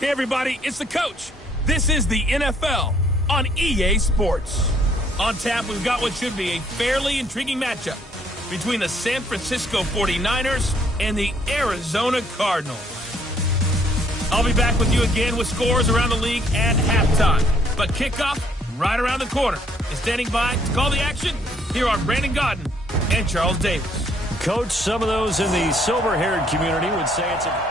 Hey, everybody, it's the coach. This is the NFL on EA Sports. On tap, we've got what should be a fairly intriguing matchup between the San Francisco 49ers and the Arizona Cardinals. I'll be back with you again with scores around the league at halftime. But kickoff right around the corner. And standing by to call the action, here are Brandon Gaudin and Charles Davis. Coach, some of those in the silver-haired community would say it's a...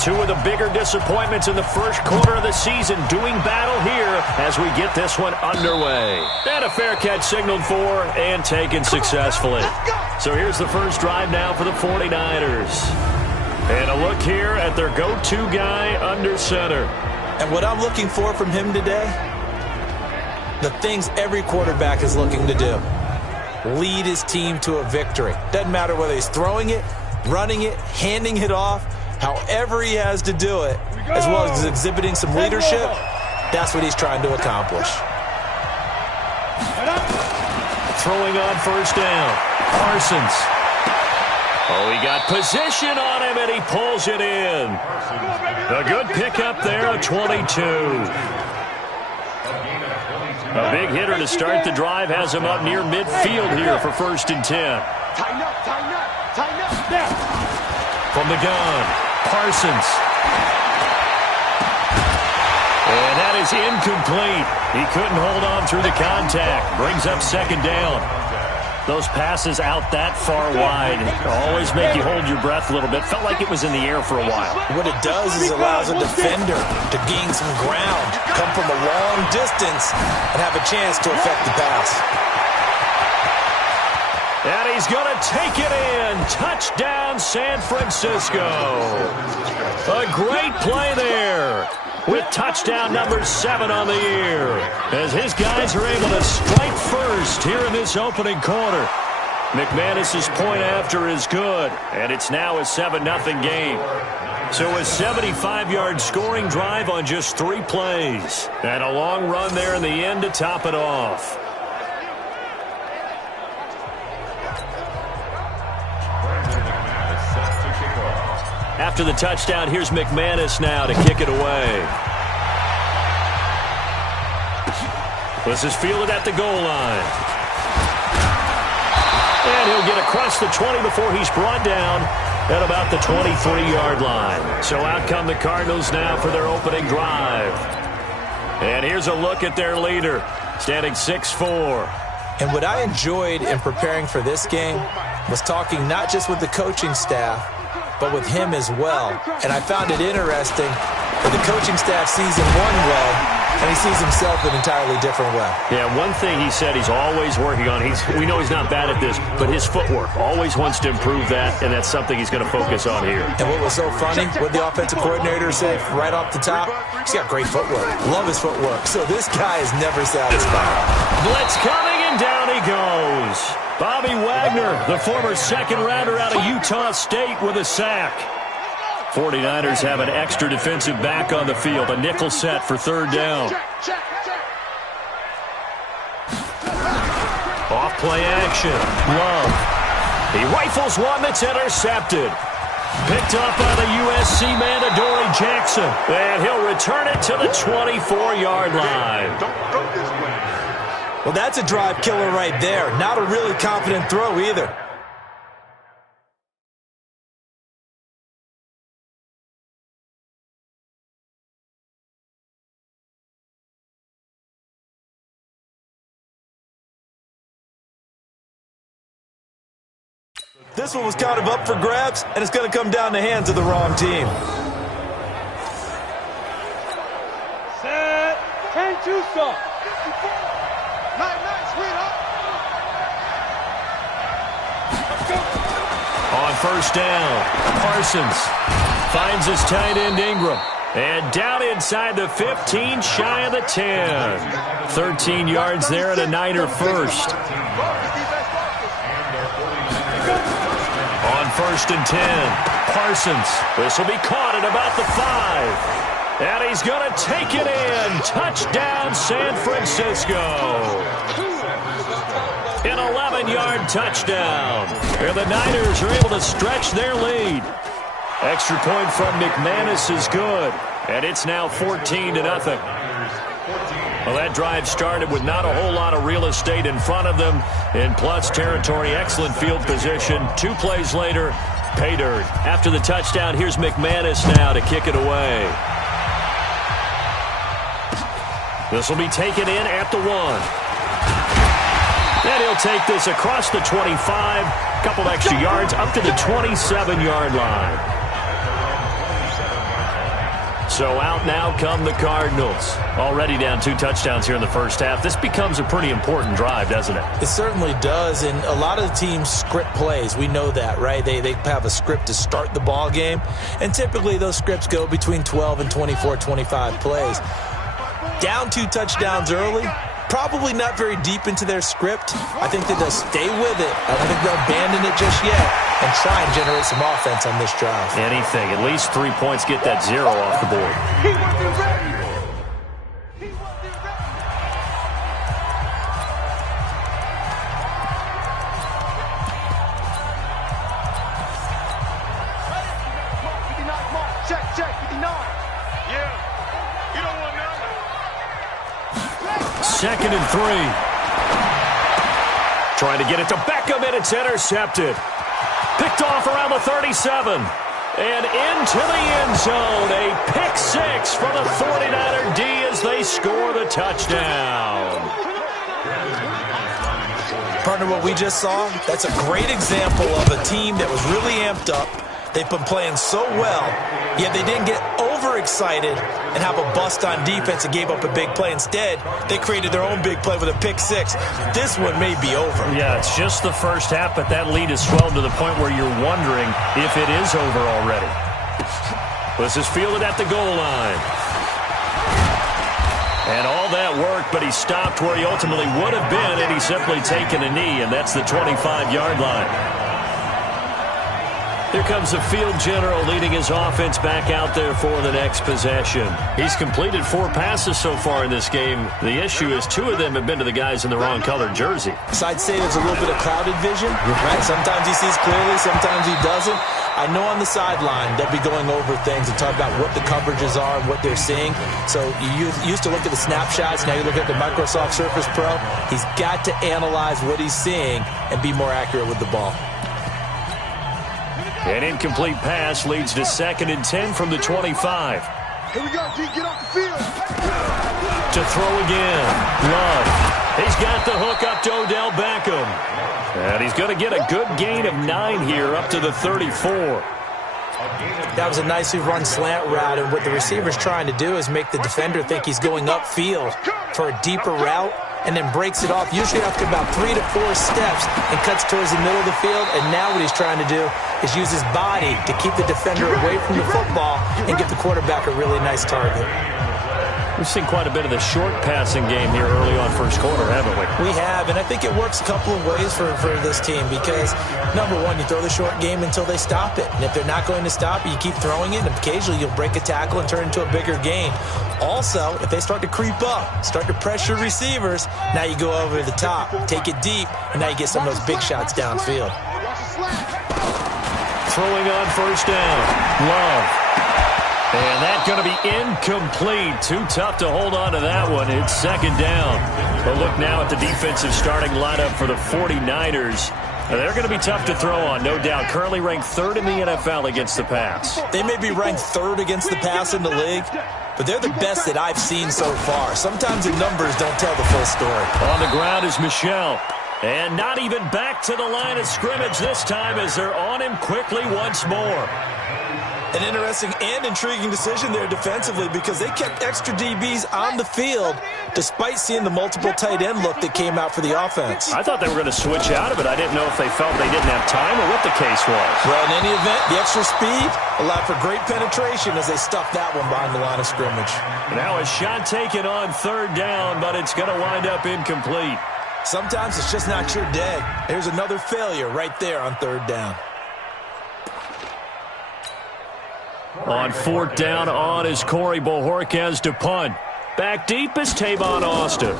Two of the bigger disappointments in the first quarter of the season doing battle here as we get this one underway. And a fair catch signaled for and taken successfully. So here's the first drive now for the 49ers. And a look here at their go-to guy under center. And what I'm looking for from him today, the things every quarterback is looking to do. Lead his team to a victory. Doesn't matter whether he's throwing it, running it, handing it off. However he has to do it, as well as exhibiting some leadership, that's what he's trying to accomplish. Throwing on first down. Parsons. Oh, he got position on him, and he pulls it in. A good pickup there at 22. A big hitter to start the drive has him up near midfield here for 1st and 10. Tighten up, tighten up, tighten up. Now. From the gun. Parsons. And that is incomplete. He couldn't hold on through the contact. Brings up 2nd down. Those passes out that far wide always make you hold your breath a little bit. Felt like it was in the air for a while. What it does is allows a defender to gain some ground, come from a long distance, and have a chance to affect the pass. And he's going to take it in. Touchdown, San Francisco. A great play there with touchdown number 7 on the year as his guys are able to strike first here in this opening quarter. McManus's point after is good, and it's now a 7-0 game. So a 75-yard scoring drive on just 3 plays. And a long run there in the end to top it off. After the touchdown, here's McManus now to kick it away. This is fielded at the goal line. And he'll get across the 20 before he's brought down at about the 23-yard line. So out come the Cardinals now for their opening drive. And here's a look at their leader, standing 6'4". And what I enjoyed in preparing for this game was talking not just with the coaching staff, but with him as well. And I found it interesting that the coaching staff sees him one way, and he sees himself an entirely different way. Yeah, one thing he said he's always working on, we know he's not bad at this, but his footwork, always wants to improve that, and that's something he's going to focus on here. And what was so funny, what the offensive coordinator said right off the top, he's got great footwork. Love his footwork. So this guy is never satisfied. Blitz coming, and down he goes. Bobby Wagner, the former second-rounder out of Utah State with a sack. 49ers have an extra defensive back on the field, a nickel set for 3rd down. Off-play action. Love. He rifles one that's intercepted. Picked up by the USC man, Adoree Jackson. And he'll return it to the 24-yard line. Well, that's a drive killer right there. Not a really confident throw either. This one was kind of up for grabs, and it's going to come down the hands of the wrong team. Set. 10-2 stop. Nice, sweetheart. Let's go. On 1st down, Parsons finds his tight end Ingram. And down inside the 15, shy of the 10. 13 yards there and a Niner first. On 1st and 10, Parsons. This will be caught at about the 5. And he's going to take it in. Touchdown, San Francisco. An 11-yard touchdown. And the Niners are able to stretch their lead. Extra point from McManus is good. And it's now 14-0. Well, that drive started with not a whole lot of real estate in front of them. In plus territory, excellent field position. 2 plays later, pay dirt. After the touchdown, here's McManus now to kick it away. This will be taken in at the 1. And he'll take this across the 25, couple extra yards up to the 27-yard line. So out now come the Cardinals. Already down 2 touchdowns here in the first half. This becomes a pretty important drive, doesn't it? It certainly does, and a lot of the teams script plays. We know that, right? They have a script to start the ball game, and typically those scripts go between 12 and 24, 25 plays. Down 2 touchdowns early, probably not very deep into their script. I think that they'll stay with it. I don't think they'll abandon it just yet and try and generate some offense on this drive. Anything. At least 3 points, get that 0 off the board. He wasn't ready. He wasn't ready. 59 mark. Check, 59. Yeah. You don't want none. 2nd and 3. Trying to get it to Beckham, and it's intercepted. Picked off around the 37. And into the end zone. A pick 6 for the 49er D as they score the touchdown. Partner, what we just saw, that's a great example of a team that was really amped up. They've been playing so well, yet they didn't get overexcited and have a bust on defense and gave up a big play. Instead, they created their own big play with a pick 6. This one may be over. Yeah, it's just the first half, but that lead has swelled to the point where you're wondering if it is over already. This is fielded at the goal line. And all that worked, but he stopped where he ultimately would have been, and he's simply taken a knee, and that's the 25-yard line. Here comes the field general leading his offense back out there for the next possession. He's completed 4 passes so far in this game. The issue is 2 of them have been to the guys in the wrong colored jersey. So I'd say there's a little bit of clouded vision, right? Sometimes he sees clearly, sometimes he doesn't. I know on the sideline they'll be going over things and talk about what the coverages are and what they're seeing. So you used to look at the snapshots, now you look at the Microsoft Surface Pro. He's got to analyze what he's seeing and be more accurate with the ball. An incomplete pass leads to 2nd and 10 from the 25. Here we go, G. Get off the field. To throw again. Love. He's got the hook up to Odell Beckham. And he's going to get a good gain of 9 here up to the 34. That was a nicely run slant route, and what the receiver's trying to do is make the defender think he's going upfield for a deeper route, and then breaks it off, usually after about 3 to 4 steps, and cuts towards the middle of the field. And now what he's trying to do is use his body to keep the defender away from the football and give the quarterback a really nice target. We've seen quite a bit of the short passing game here early on first quarter, haven't we? We have, and I think it works a couple of ways for this team because, number one, you throw the short game until they stop it. And if they're not going to stop it, you keep throwing it, and occasionally you'll break a tackle and turn it into a bigger gain. Also, if they start to creep up, start to pressure receivers, now you go over the top, take it deep, and now you get some of those big shots downfield. Throwing on first down. Love. And that's going to be incomplete. Too tough to hold on to that one. It's 2nd down. But look now at the defensive starting lineup for the 49ers. They're going to be tough to throw on, no doubt. Currently ranked 3rd in the NFL against the pass. They may be ranked 3rd against the pass in the league, but they're the best that I've seen so far. Sometimes the numbers don't tell the full story. On the ground is Michel. And not even back to the line of scrimmage this time as they're on him quickly once more. An interesting and intriguing decision there defensively because they kept extra DBs on the field despite seeing the multiple tight end look that came out for the offense. I thought they were going to switch out of it. I didn't know if they felt they didn't have time or what the case was. Well, in any event, the extra speed allowed for great penetration as they stuffed that one behind the line of scrimmage. Now a shot taken on 3rd down, but it's going to wind up incomplete. Sometimes it's just not your day. Here's another failure right there on 3rd down. On 4th down, is Corey Bojorquez to punt. Back deep is Tavon Austin.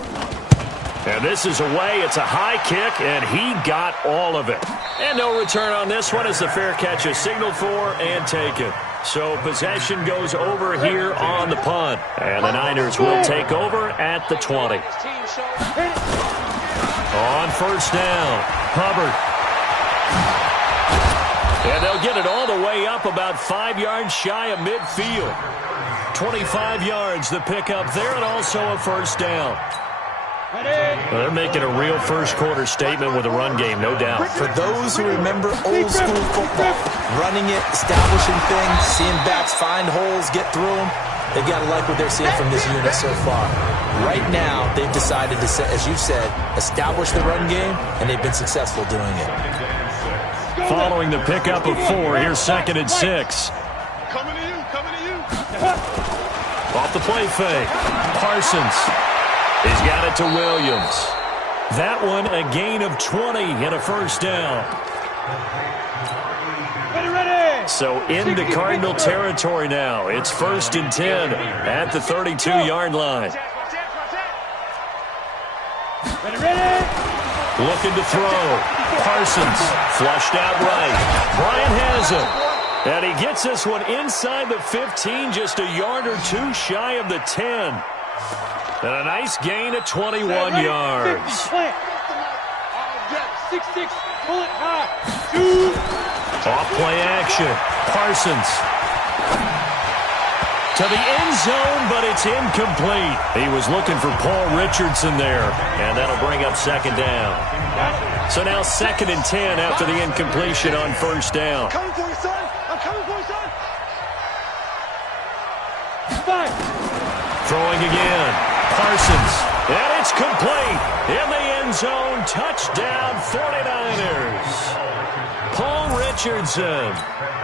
And this is away. It's a high kick, and he got all of it. And no return on this one as the fair catch is signaled for and taken. So possession goes over here on the punt. And the Niners will take over at the 20. On first down, Hubbard. And they'll get it all the way up about 5 yards shy of midfield. 25 yards the pickup there, and also a first down. Well, they're making a real first-quarter statement with a run game, no doubt. For those who remember old-school football, running it, establishing things, seeing backs find holes, get through them, they've got to like what they're seeing from this unit so far. Right now, they've decided to, as you said, establish the run game, and they've been successful doing it. Following the pickup of 4, here's 2nd and 6. Coming to you, coming to you. Off the play fake, Parsons. He's got it to Williams. That one a gain of 20 and a first down. Ready. So into Cardinal territory now. It's 1st and 10 at the 32-yard line. Ready. Looking to throw. Parsons flushed out right. Bryant has him. And he gets this one inside the 15, just a yard or 2 shy of the 10. And a nice gain of 21 yards. 6-6, pull it high. 2. Off play action. Parsons. To the end zone, but it's incomplete. He was looking for Paul Richardson there. And that'll bring up 2nd down. So now 2nd and 10 after the incompletion on first down. I'm coming for you, son. I'm coming for you, son. 5. Throwing again. Parsons, and it's complete in the end zone. Touchdown 49ers. Paul Richardson,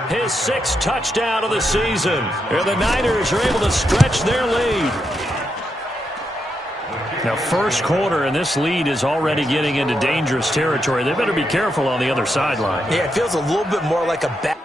his 6th touchdown of the season. And the Niners are able to stretch their lead. Now, first quarter, and this lead is already getting into dangerous territory. They better be careful on the other sideline. Yeah, it feels a little bit more like a back.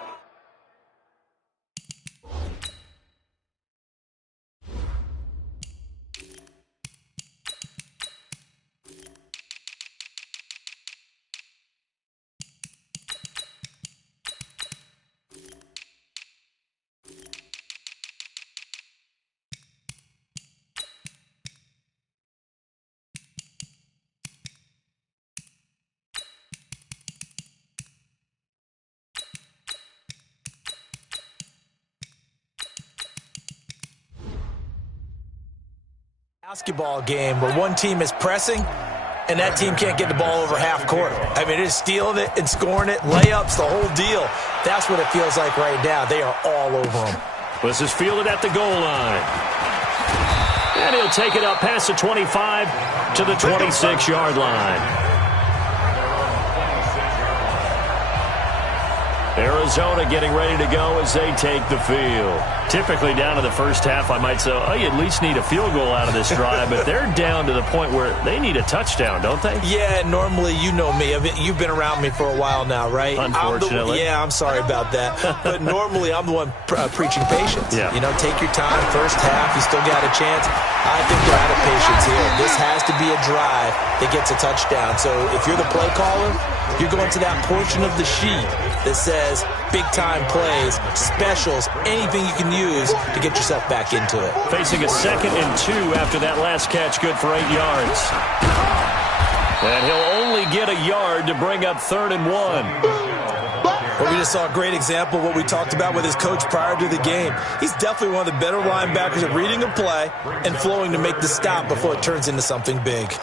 Basketball game where one team is pressing and that team can't get the ball over half court. I mean, they're stealing it and scoring it, layups, the whole deal. That's what it feels like right now. They are all over them. This is fielded at the goal line. And he'll take it up past the 25 to the 26-yard line. Arizona getting ready to go as they take the field. Typically down to the first half, I might say, oh, you at least need a field goal out of this drive, but they're down to the point where they need a touchdown, don't they? Yeah, normally, you know me. You've been around me for a while now, right? Unfortunately. I'm sorry about that. But normally, I'm the one preaching patience. Yeah. You know, take your time, first half, you still got a chance. I think they're out of patience here. This has to be a drive that gets a touchdown. So if you're the play caller, you're going to that portion of the sheet that says big-time plays, specials, anything you can use to get yourself back into it. Facing a 2nd and 2 after that last catch, good for 8 yards. And he'll only get a yard to bring up 3rd and 1. Well, we just saw a great example of what we talked about with his coach prior to the game. He's definitely one of the better linebackers at reading a play and flowing to make the stop before it turns into something big.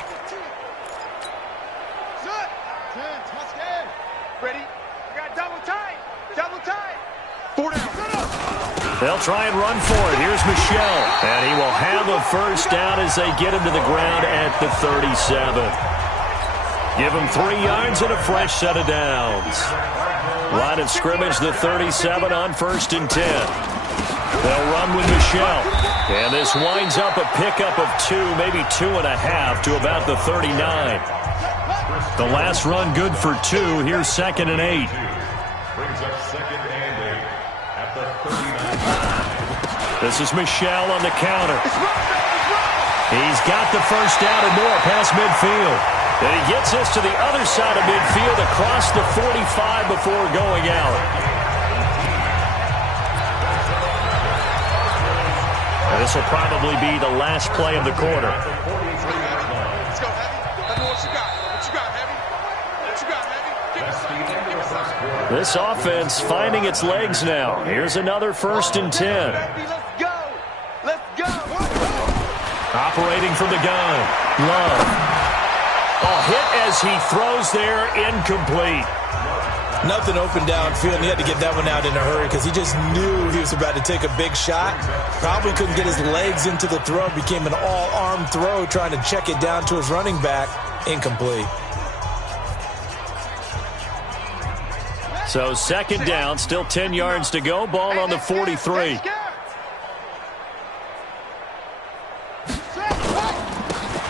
They'll try and run for it. Here's Michel. And he will have a first down as they get him to the ground at the 37. Give him 3 yards and a fresh set of downs. Line of scrimmage, the 37 on 1st and 10. They'll run with Michel. And this winds up a pickup of 2, maybe 2.5 to about the 39. The last run good for 2. Here's 2nd and 8. This is Michel on the counter. He's got the first down and more past midfield. And he gets us to the other side of midfield across the 45 before going out. And this will probably be the last play of the quarter. Let's go, Heavy. Let me know what you got. What you got, Heavy? What you got, Heavy? Give me something. Give me something. This offense finding its legs now. Here's another 1st and 10. Let's go. Let's go. Operating from the gun. Love. A hit as he throws there, incomplete. Nothing open downfield, and he had to get that one out in a hurry because he just knew he was about to take a big shot. Probably couldn't get his legs into the throw. Became an all-arm throw, trying to check it down to his running back. Incomplete. So 2nd down, still 10 yards to go. Ball on the 43.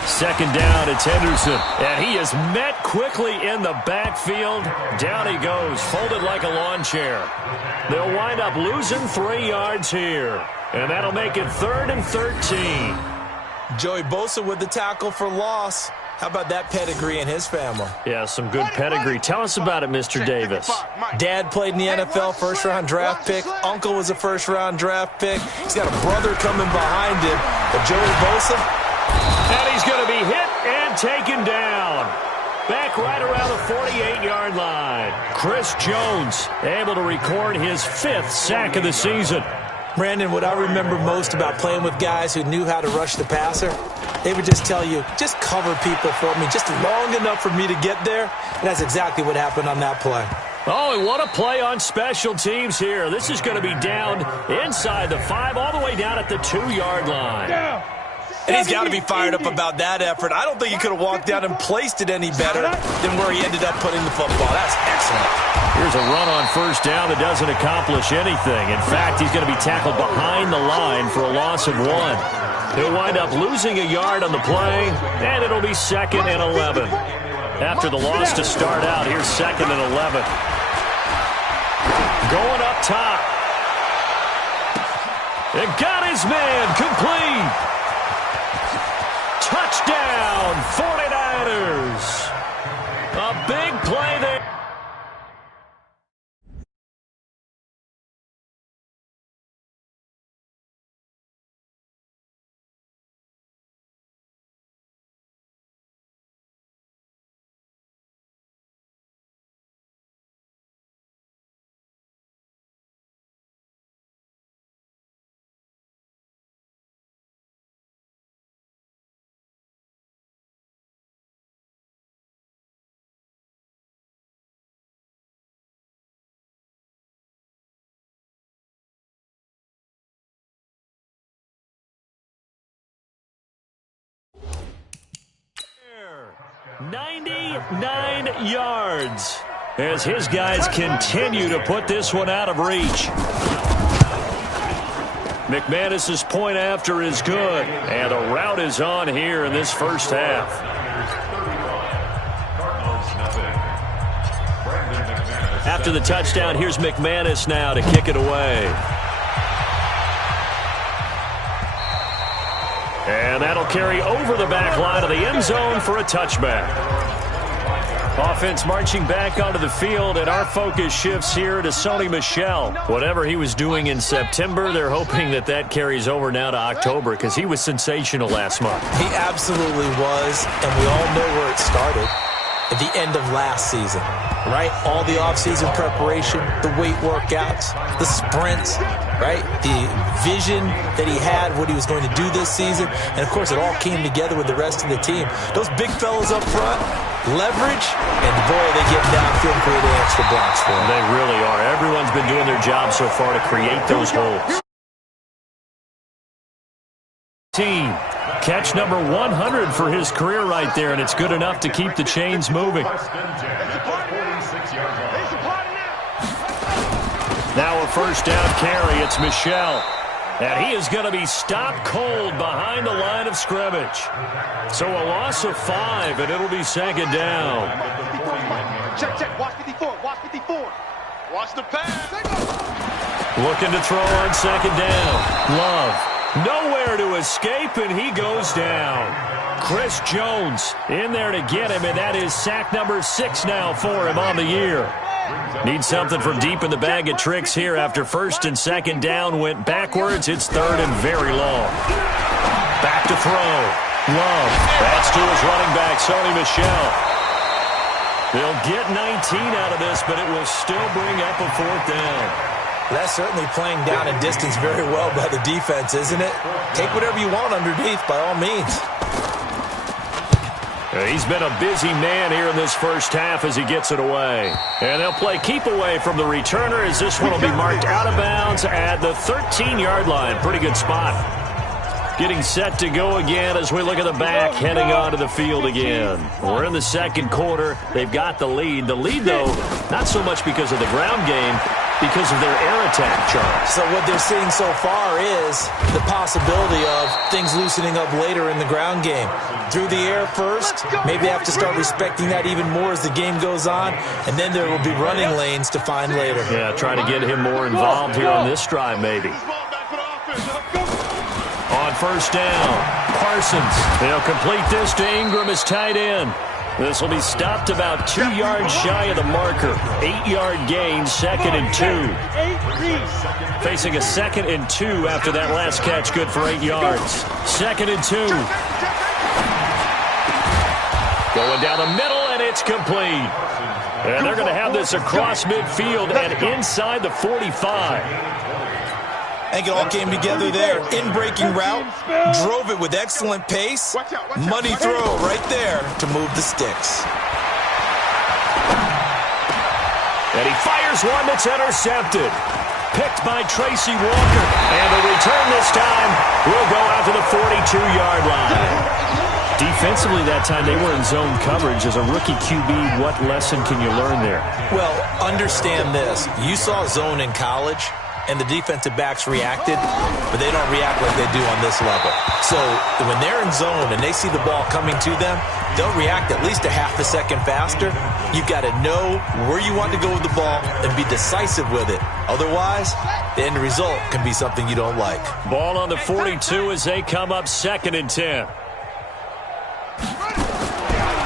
Second down, it's Henderson. And he is met quickly in the backfield. Down he goes, folded like a lawn chair. They'll wind up losing 3 yards here. And that'll make it 3rd and 13. Joey Bosa with the tackle for loss. How about that pedigree in his family? Yeah, some good pedigree. Tell us about it, Mr. Davis. Dad played in the NFL, first-round draft pick. Uncle was a first-round draft pick. He's got a brother coming behind him. But Joey Bosa... And he's going to be hit and taken down. Back right around the 48-yard line. Chris Jones able to record his 5th sack of the season. Brandon, what I remember most about playing with guys who knew how to rush the passer, they would just tell you, just cover people for me, just long enough for me to get there. And that's exactly what happened on that play. Oh, and what a play on special teams here. This is going to be down inside the 5, all the way down at the 2-yard line. And he's got to be fired up about that effort. I don't think he could have walked down and placed it any better than where he ended up putting the football. That's excellent. Here's a run on 1st down that doesn't accomplish anything. In fact, he's going to be tackled behind the line for a loss of 1. He'll wind up losing a yard on the play, and it'll be 2nd and 11. After the loss to start out, here's 2nd and 11. Going up top. It got his man complete. Touchdown, 49ers. A big play there. .99 yards as his guys continue to put this one out of reach. McManus's point after is good, and a route is on here in this first half. After the touchdown, here's McManus now to kick it away. And that'll carry over the back line of the end zone for a touchback. Offense marching back onto the field, and our focus shifts here to Sony Michel. Whatever he was doing in September, they're hoping that that carries over now to October because he was sensational last month. He absolutely was, and we all know where it started. At the end of last season, right? All the offseason preparation, the weight workouts, the sprints, right? The vision that he had, what he was going to do this season. And, of course, it all came together with the rest of the team. Those big fellas up front, leverage, and, boy, they get downfield and create extra blocks for him. They really are. Everyone's been doing their job so far to create those holes. Team. Catch number 100 for his career right there, and it's good enough to keep the chains moving. Now a first down carry. It's Michel. And he is going to be stopped cold behind the line of scrimmage. So a loss of 5, and it'll be 2nd down. Check, check. Watch 54. Watch 54. Watch the pass. Looking to throw on 2nd down. Love. Nowhere to escape, and he goes down. Chris Jones in there to get him, and that is sack number 6 now for him on the year. Need something from deep in the bag of tricks here after first and second down went backwards. It's third and very long. Back to throw. Love. That's to his running back, Sony Michel. They'll get 19 out of this, but it will still bring up a 4th down. That's certainly playing down and distance very well by the defense, isn't it? Take whatever you want underneath, by all means. He's been a busy man here in this first half as he gets it away. And they'll play keep away from the returner as this one will be marked out of bounds at the 13-yard line. Pretty good spot. Getting set to go again as we look at the back, heading onto the field again. We're in the second quarter. They've got the lead. The lead, though, not so much because of the ground game, because of their air attack, Charles. So what they're seeing so far is the possibility of things loosening up later in the ground game. Through the air first, maybe they have to start respecting that even more as the game goes on, and then there will be running lanes to find later. Yeah, try to get him more involved here on this drive maybe. On first down, Parsons. They'll complete this to Ingram as tight end. This will be stopped about 2 yards shy of the marker. 8-yard gain, 2nd and 2. Facing a 2nd and 2 after that last catch, good for 8 yards. 2nd and 2. Going down the middle, and it's complete. And they're going to have this across midfield and inside the 45. I think it all came together there. In-breaking route, drove it with excellent pace. Money throw right there to move the sticks. And he fires one that's intercepted. Picked by Tracy Walker. And the return this time will go out to the 42-yard line. Defensively that time, they were in zone coverage. As a rookie QB, what lesson can you learn there? Well, understand this. You saw zone in college, and the defensive backs reacted, but they don't react like they do on this level. So when they're in zone and they see the ball coming to them, they'll react at least a half a second faster. You've got to know where you want to go with the ball and be decisive with it. Otherwise, the end result can be something you don't like. Ball on the 42 as they come up 2nd and 10.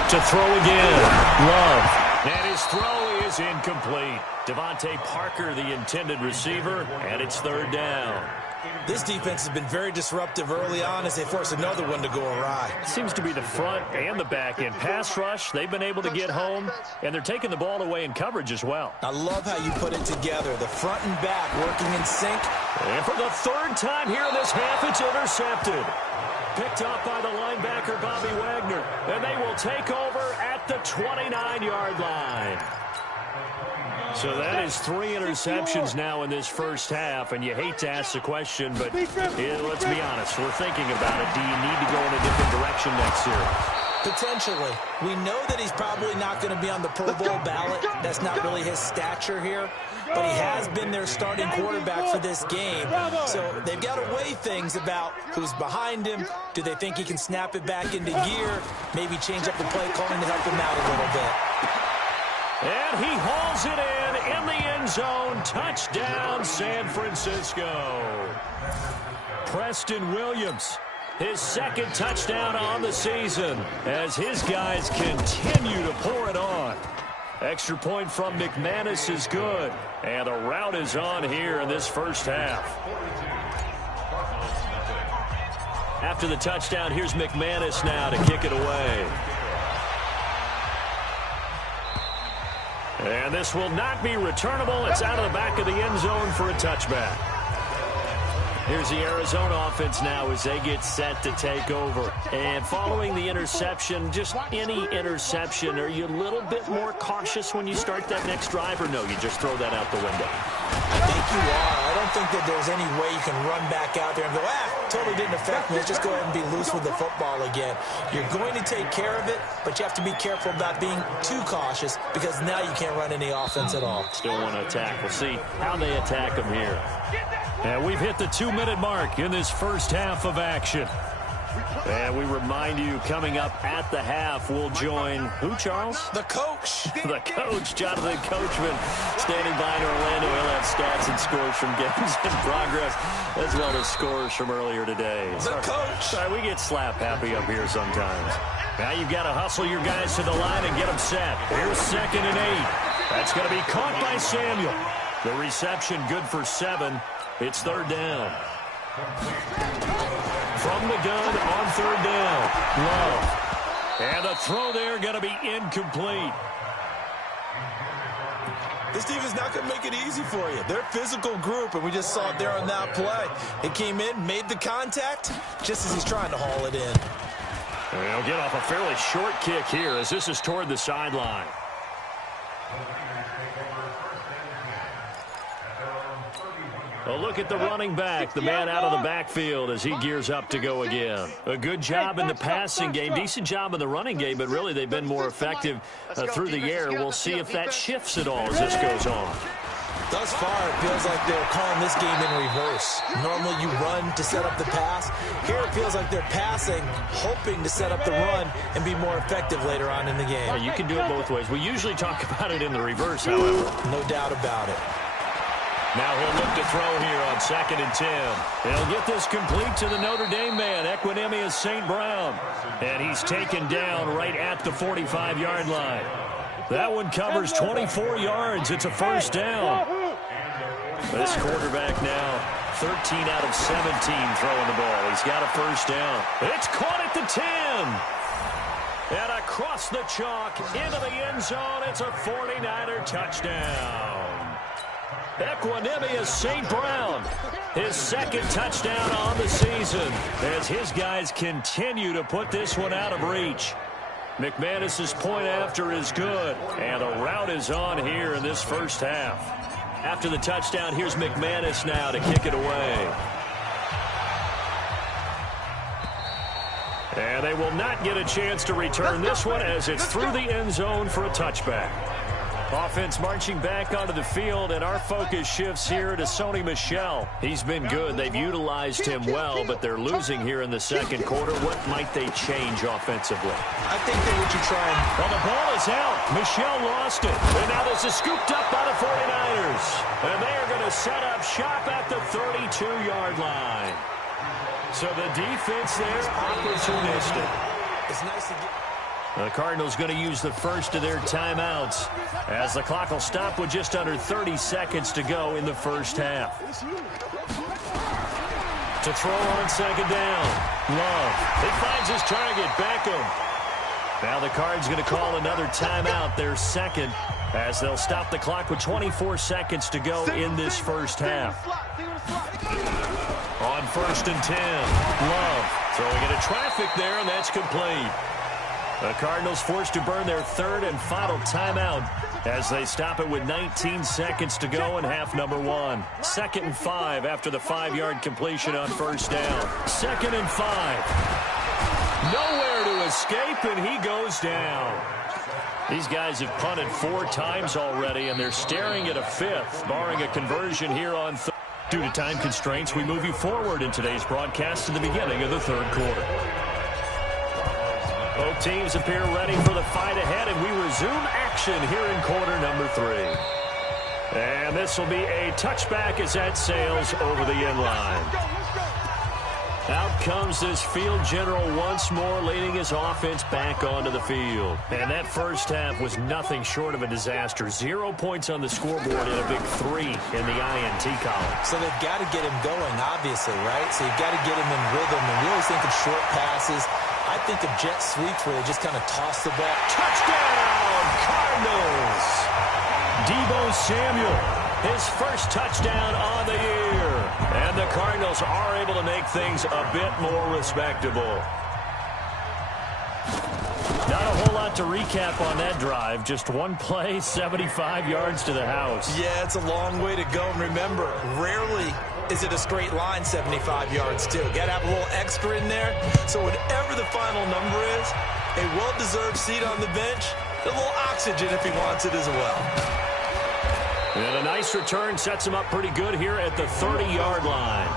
To throw again, Love. And his throw is incomplete. Devontae Parker, the intended receiver, and it's 3rd down. This defense has been very disruptive early on as they force another one to go awry. Seems to be the front and the back end. Pass rush, they've been able to get home, and they're taking the ball away in coverage as well. I love how you put it together. The front and back working in sync. And for the 3rd time here in this half, it's intercepted. Picked up by the linebacker, Bobby Wagner. And they will take over at the 29-yard line. So that is 3 interceptions now in this first half, and you hate to ask the question, but let's be honest, we're thinking about it. Do you need to go in a different direction next series? Potentially. We know that he's probably not going to be on the Pro Bowl ballot. That's not really his stature here, but he has been their starting quarterback for this game. So they've got to weigh things about who's behind him. Do they think he can snap it back into gear? Maybe change up the play calling to help him out a little bit. And he hauls it in the end zone. Touchdown, San Francisco. Preston Williams, his 2nd touchdown on the season as his guys continue to pour it on. Extra point from McManus is good. And the route is on here in this first half. After the touchdown, here's McManus now to kick it away. And this will not be returnable. It's out of the back of the end zone for a touchback. Here's the Arizona offense now as they get set to take over. And following the interception, just any interception, are you a little bit more cautious when you start that next drive, or no, you just throw that out the window? I think you are. I don't think that there's any way you can run back out there and go, totally didn't affect me. Let's just go ahead and be loose with the football again. You're going to take care of it, but you have to be careful about being too cautious because now you can't run any offense at all. Still want to attack. We'll see how they attack them here. And we've hit the 2-minute mark in this first half of action. And we remind you, coming up at the half, we'll join who, Charles? The coach. The coach, Jonathan Coachman, standing by in Orlando. He'll have stats and scores from games in progress, as well as scores from earlier today. The coach. much. We get slap happy up here sometimes. Now you've got to hustle your guys to the line and get them set. Here's 2nd and 8. That's going to be caught by Samuel. The reception good for 7. It's 3rd down. From the gun on 3rd down. Love. And the throw there going to be incomplete. This defense is not going to make it easy for you. They're a physical group, and we just saw it there on that play. It came in, made the contact, just as he's trying to haul it in. And he'll get off a fairly short kick here as this is toward the sideline. A look at the running back, the man out of the backfield as he gears up to go again. A good job in the passing game, decent job in the running game, but really they've been more effective through the air. We'll see if that shifts at all as this goes on. Thus far, it feels like they're calling this game in reverse. Normally you run to set up the pass. Here it feels like they're passing, hoping to set up the run and be more effective later on in the game. Yeah, you can do it both ways. We usually talk about it in the reverse, however. No doubt about it. Now he'll look to throw here on 2nd and 10. He'll get this complete to the Notre Dame man, Equanimeous St. Brown. And he's taken down right at the 45-yard line. That one covers 24 yards. It's a 1st down. This quarterback now 13 out of 17 throwing the ball. He's got a 1st down. It's caught at the 10. And across the chalk into the end zone. It's a 49er touchdown. Equanimeous St. Brown, his 2nd touchdown on the season as his guys continue to put this one out of reach. McManus's point after is good, and the route is on here in this 1st half. After the touchdown, here's McManus now to kick it away. And they will not get a chance to return this one as it's through the end zone for a touchback. Offense marching back onto the field, and our focus shifts here to Sony Michel. He's been good. They've utilized him well, but they're losing here in the 2nd quarter. What might they change offensively? I think they would try and... Well, the ball is out. Michel lost it. And now this is scooped up by the 49ers. And they are going to set up shop at the 32-yard line. So the defense there, opportunistic. It's nice to get... The Cardinals going to use the first of their timeouts as the clock will stop with just under 30 seconds to go in the 1st half. To throw on 2nd down. Love. He finds his target, Beckham. Now the Cards going to call another timeout, their 2nd, as they'll stop the clock with 24 seconds to go in this 1st half. On 1st and 10, Love throwing into traffic there, and that's complete. The Cardinals forced to burn their 3rd and final timeout as they stop it with 19 seconds to go in half number 1. 2nd and 5 after the 5-yard completion on 1st down. 2nd and 5. Nowhere to escape, and he goes down. These guys have punted 4 times already, and they're staring at a 5th, barring a conversion here on 3rd. Due to time constraints, we move you forward in today's broadcast to the beginning of the 3rd quarter. Both teams appear ready for the fight ahead, and we resume action here in quarter number 3. And this will be a touchback as that sails over the end line. Out comes this field general once more, leading his offense back onto the field. And that 1st half was nothing short of a disaster. 0 points on the scoreboard and a big 3 in the INT column. So they've got to get him going, obviously, right? So you've got to get him in rhythm, and we always think of short passes. I think of jet sweeps where they just kind of toss the ball. Touchdown, Cardinals! Deebo Samuel, his 1st touchdown on the year. And the Cardinals are able to make things a bit more respectable. Not a whole lot to recap on that drive. Just one play, 75 yards to the house. Yeah, it's a long way to go. And remember, rarely is it a straight line 75 yards, too. Got to have a little extra in there. So whatever the final number is, a well-deserved seat on the bench, a little oxygen if he wants it as well. And a nice return sets him up pretty good here at the 30-yard line.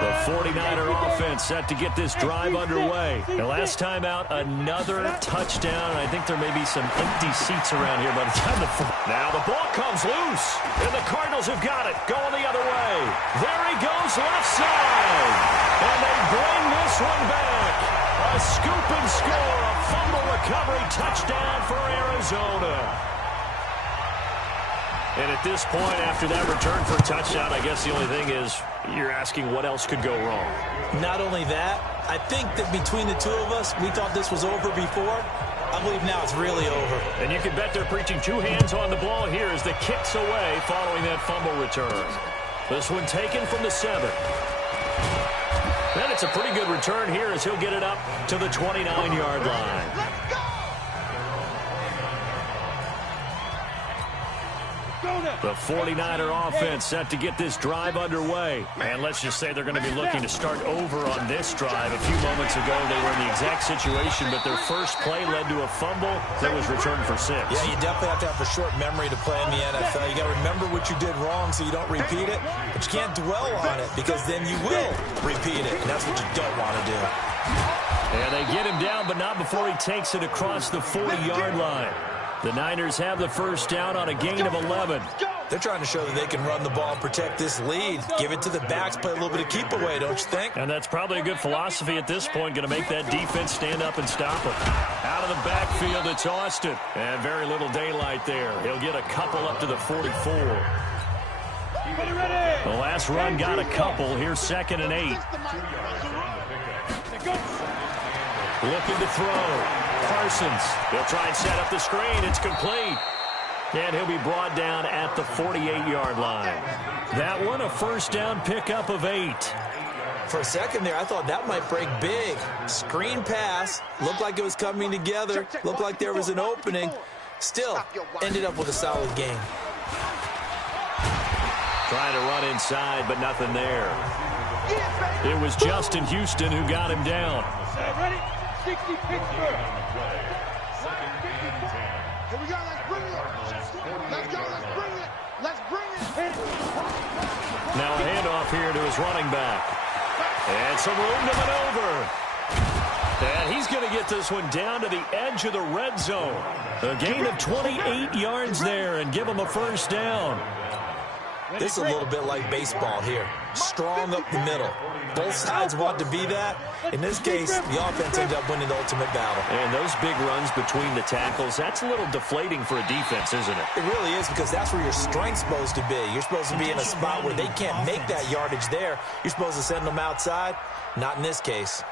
The 49er offense set to get this drive underway. The last time out, another touchdown. I think there may be some empty seats around here by the time now the ball comes loose, and the Cardinals have got it, going the other way. goes left side. And they bring this one back. A scoop and score, a fumble recovery touchdown for Arizona. And at this point, after that return for a touchdown, I guess the only thing is you're asking what else could go wrong. Not only that, I think that between the two of us, we thought this was over before. I believe now it's really over. And you can bet they're preaching two hands on the ball here as the kick's away following that fumble return. This one taken from the 7. And it's a pretty good return here as he'll get it up to the 29-yard line. The 49er offense set to get this drive underway. And let's just say they're going to be looking to start over on this drive. A few moments ago, they were in the exact situation, but their first play led to a fumble that was returned for 6. Yeah, you definitely have to have a short memory to play in the NFL. You got to remember what you did wrong so you don't repeat it, but you can't dwell on it because then you will repeat it, and that's what you don't want to do. And they get him down, but not before he takes it across the 40-yard line. The Niners have the first down on a gain of 11. They're trying to show that they can run the ball and protect this lead. Give it to the backs, play a little bit of keep away, don't you think? And that's probably a good philosophy at this point, going to make that defense stand up and stop him. Out of the backfield, it's Austin. And very little daylight there. He'll get a couple up to the 44. The last run got a couple. Here's 2nd and 8. Looking to throw. Parsons. He'll try and set up the screen. It's complete. And he'll be brought down at the 48-yard line. That one, a first down pickup of 8. For a second there, I thought that might break big. Screen pass. Looked like it was coming together. Looked like there was an opening. Still, ended up with a solid game. Trying to run inside, but nothing there. It was Justin Houston who got him down. Ready? 60 Pittsburgh. Here we go. Let's bring it. Let's go. Let's bring it. Let's bring it. Now a handoff here to his running back. And some room to maneuver. And he's going to get this one down to the edge of the red zone. A gain of 28 yards there and give him a first down. This is a little bit like baseball here. Strong up the middle. Both sides want to be that. In this case, the offense ended up winning the ultimate battle. And those big runs between the tackles, that's a little deflating for a defense, isn't it? It really is, because that's where your strength's supposed to be. You're supposed to be in a spot where they can't make that yardage there. You're supposed to send them outside. Not in this case.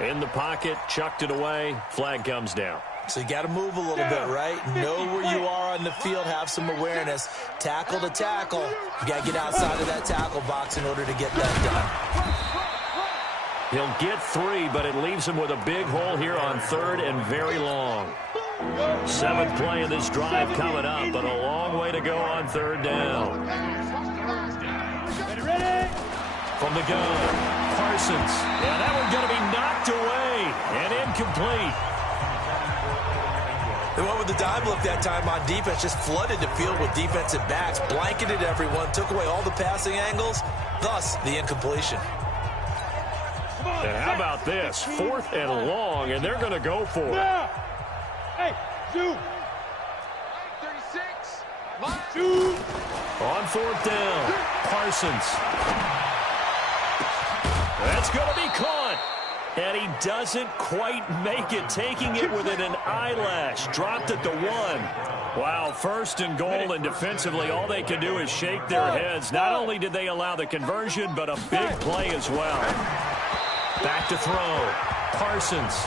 In the pocket, chucked it away. Flag comes down. So you got to move a little bit, right? Know where you are on the field, have some awareness. Tackle to tackle. You got to get outside of that tackle box in order to get that done. He'll get 3, but it leaves him with a big hole here on 3rd and very long. 7th play of this drive coming up, but a long way to go on 3rd down. From the gun, Parsons. Yeah, that one's going to be knocked away and incomplete. They went with the dime look that time on defense, just flooded the field with defensive backs, blanketed everyone, took away all the passing angles, thus the incompletion. And how about this? 4th and long, and they're going to go for it. Hey, 2. 36. 2. On 4th down, Parsons. That's going to be caught. And he doesn't quite make it, taking it within an eyelash. Dropped at the 1. Wow, 1st and goal, and defensively, all they can do is shake their heads. Not only did they allow the conversion, but a big play as well. Back to throw. Parsons.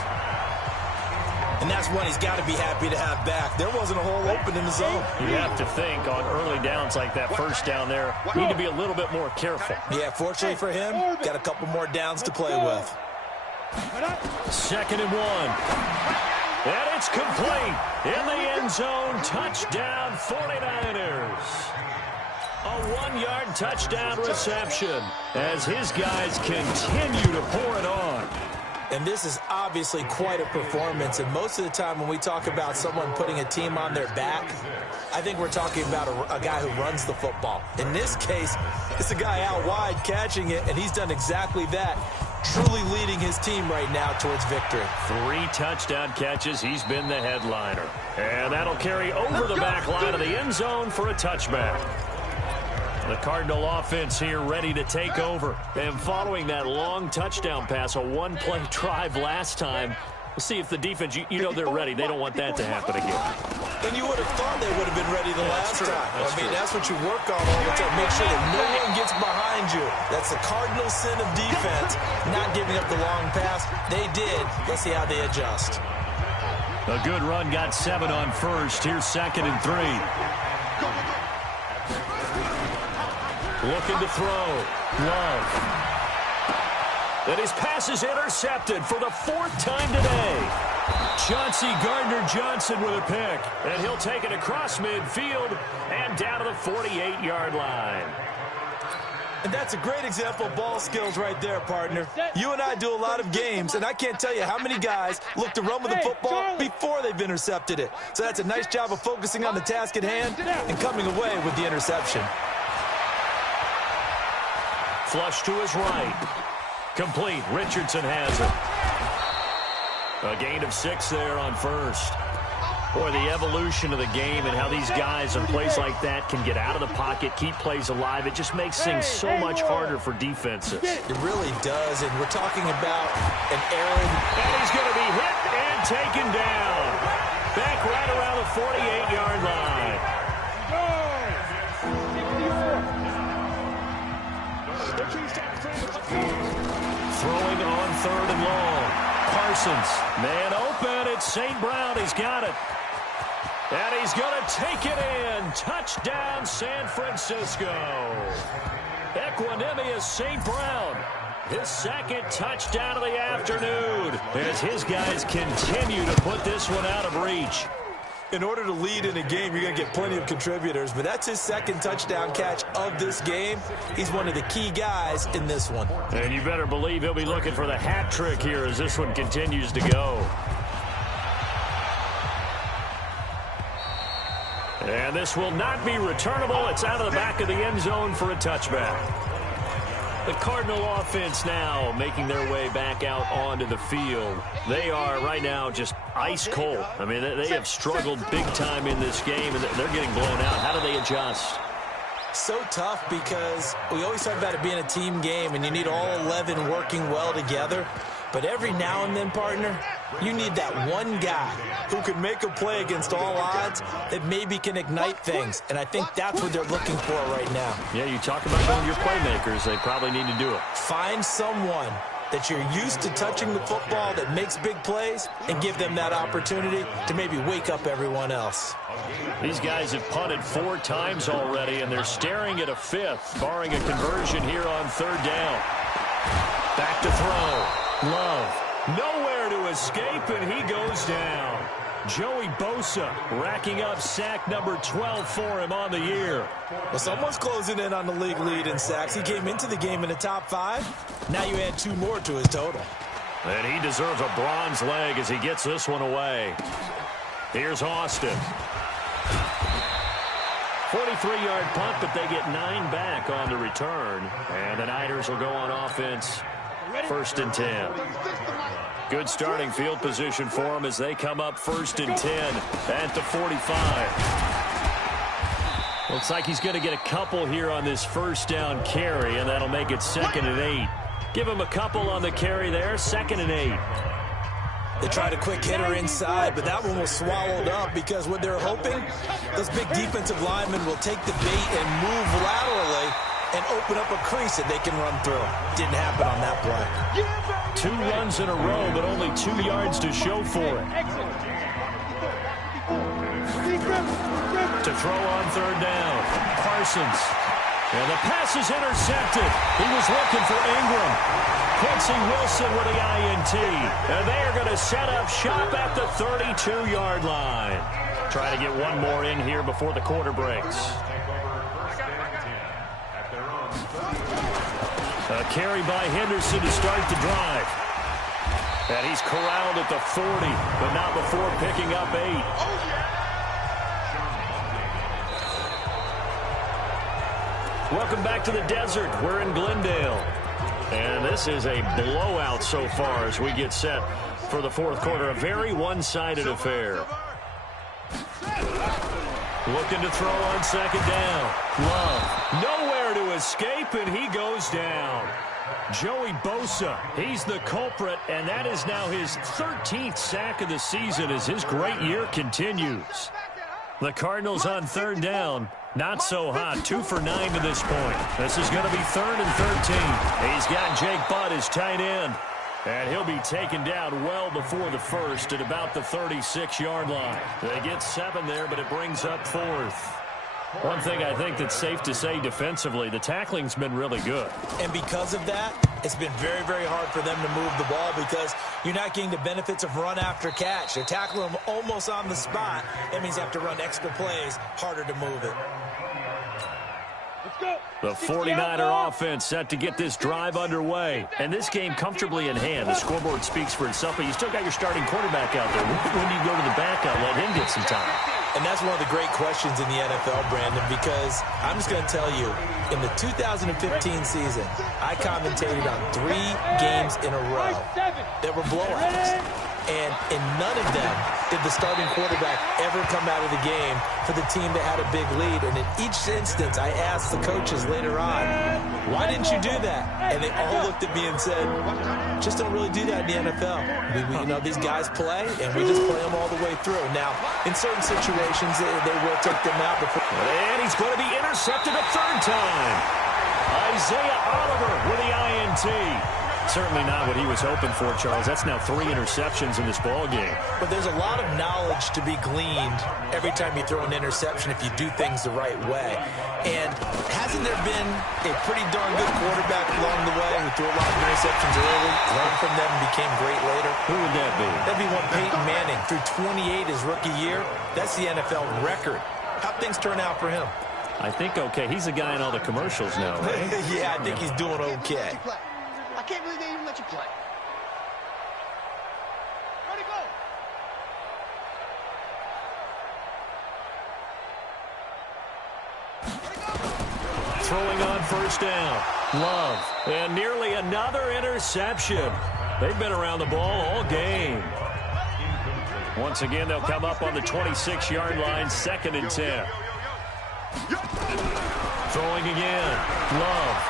And that's one he's got to be happy to have back. There wasn't a hole open in the zone. You have to think on early downs like that first down there, need to be a little bit more careful. Yeah, fortunately for him, got a couple more downs to play with. 2nd and 1. And it's complete. In the end zone, touchdown 49ers. A 1-yard touchdown reception as his guys continue to pour it on. And this is obviously quite a performance. And most of the time when we talk about someone putting a team on their back, I think we're talking about a guy who runs the football. In this case, it's a guy out wide catching it, and he's done exactly that. Truly leading his team right now towards victory. 3 touchdown catches. He's been the headliner. And that'll carry over the back line of the end zone for a touchback. The Cardinal offense here ready to take over. And following that long touchdown pass, a one-play drive last time, we'll see if the defense, you know they're ready. They don't want that to happen again. And you would have thought they would have been ready the last time. That's what you work on all the time. Make sure that no one gets behind you. That's the cardinal sin of defense, not giving up the long pass. They did. Let's see how they adjust. A good run got 7 on first. Here's 2nd and 3. Looking to throw. Love. And his pass is intercepted for the 4th time today. Chauncey Gardner-Johnson with a pick. And he'll take it across midfield and down to the 48-yard line. And that's a great example of ball skills right there, partner. You and I do a lot of games, and I can't tell you how many guys look to run with the football before they've intercepted it. So that's a nice job of focusing on the task at hand and coming away with the interception. Flush to his right. Complete. Richardson has it. A gain of 6 there on first. Boy, the evolution of the game and how these guys in plays like that can get out of the pocket, keep plays alive, it just makes things so much harder for defenses. It really does, and we're talking about an error. And he's going to be hit and taken down. Back right around the 48-yard line. Throwing on 3rd and long. Parsons, man open. It's St. Brown. He's got it. And he's going to take it in. Touchdown, San Francisco. Equanimous St. Brown. His 2nd touchdown of the afternoon as his guys continue to put this one out of reach. In order to lead in a game, you're going to get plenty of contributors, but that's his 2nd touchdown catch of this game. He's one of the key guys in this one. And you better believe he'll be looking for the hat trick here as this one continues to go. And this will not be returnable. It's out of the back of the end zone for a touchback. The Cardinal offense now making their way back out onto the field. They are right now just ice cold. I mean, they have struggled big time in this game, and they're getting blown out. How do they adjust? So tough because we always talk about it being a team game, and you need all 11 working well together. But every now and then, partner, you need that one guy who can make a play against all odds that maybe can ignite things. And I think that's what they're looking for right now. Yeah, you talk about going your playmakers. They probably need to do it. Find someone that you're used to touching the football that makes big plays and give them that opportunity to maybe wake up everyone else. These guys have punted 4 times already, and they're staring at a 5th, barring a conversion here on 3rd down. Back to throw. Love. Nowhere to escape, and he goes down. Joey Bosa racking up sack number 12 for him on the year. Well, someone's closing in on the league lead in sacks. He came into the game in the top 5. Now you add 2 more to his total. And he deserves a bronze leg as he gets this one away. Here's Austin. 43-yard punt, but they get 9 back on the return. And the Niners will go on offense. 1st and 10. Good starting field position for them as they come up 1st and 10 at the 45. Looks like he's going to get a couple here on this 1st down carry, and that'll make it 2nd and 8. Give him a couple on the carry there, 2nd and 8. They tried a quick hitter inside, but that one was swallowed up because what they're hoping, those big defensive linemen will take the bait and move laterally and open up a crease that they can run through. Didn't happen on that play. 2 runs in a row, but only 2 yards to show for it. To throw on 3rd down. Parsons. And the pass is intercepted. He was looking for Ingram. Quincy Wilson with the INT. And they are going to set up shop at the 32-yard line. Try to get one more in here before the quarter breaks. A carry by Henderson to start the drive. And he's corralled at the 40, but not before picking up 8. Welcome back to the desert. We're in Glendale. And this is a blowout so far as we get set for the 4th quarter. A very one-sided affair. Looking to throw on second down. Love, nowhere to escape, and he goes down. Joey Bosa, he's the culprit, and that is now his 13th sack of the season as his great year continues. The Cardinals on third down. Not so hot. 2 for 9 to this point. This is going to be 3rd and 13. He's got Jake Butt as tight end. And he'll be taken down well before the first at about the 36-yard line. They get 7 there, but it brings up 4th. One thing I think that's safe to say defensively, the tackling's been really good. And because of that, it's been very, very hard for them to move the ball because you're not getting the benefits of run after catch. They're tackling them almost on the spot. That means you have to run extra plays, harder to move it. The 49er offense set to get this drive underway. And this game comfortably in hand. The scoreboard speaks for itself, but you still got your starting quarterback out there. When do you go to the backup, let him get some time? And that's one of the great questions in the NFL, Brandon, because I'm just going to tell you, in the 2015 season, I commentated on 3 games in a row that were blowouts. And in none of them did the starting quarterback ever come out of the game for the team that had a big lead. And in each instance, I asked the coaches later on, why didn't you do that? And they all looked at me and said, just don't really do that in the NFL. You know, these guys play, and we just play them all the way through. Now, in certain situations, they will take them out. And he's going to be intercepted a 3rd time. Isaiah Oliver with the INT. Certainly not what he was hoping for, Charles. That's now 3 interceptions in this ball game. But there's a lot of knowledge to be gleaned every time you throw an interception if you do things the right way. And hasn't there been a pretty darn good quarterback along the way who threw a lot of interceptions early, learned from them, and became great later? Who would that be? That'd be one Peyton Manning. Threw 28 his rookie year. That's the NFL record. How'd things turn out for him? I think okay. He's a guy in all the commercials now, right? Yeah, I think he's doing okay. I can't believe they even let you play. Ready, go. Throwing on first down. Love. And nearly another interception. They've been around the ball all game. Once again, they'll come up on the 26-yard line, 2nd and 10. Throwing again. Love.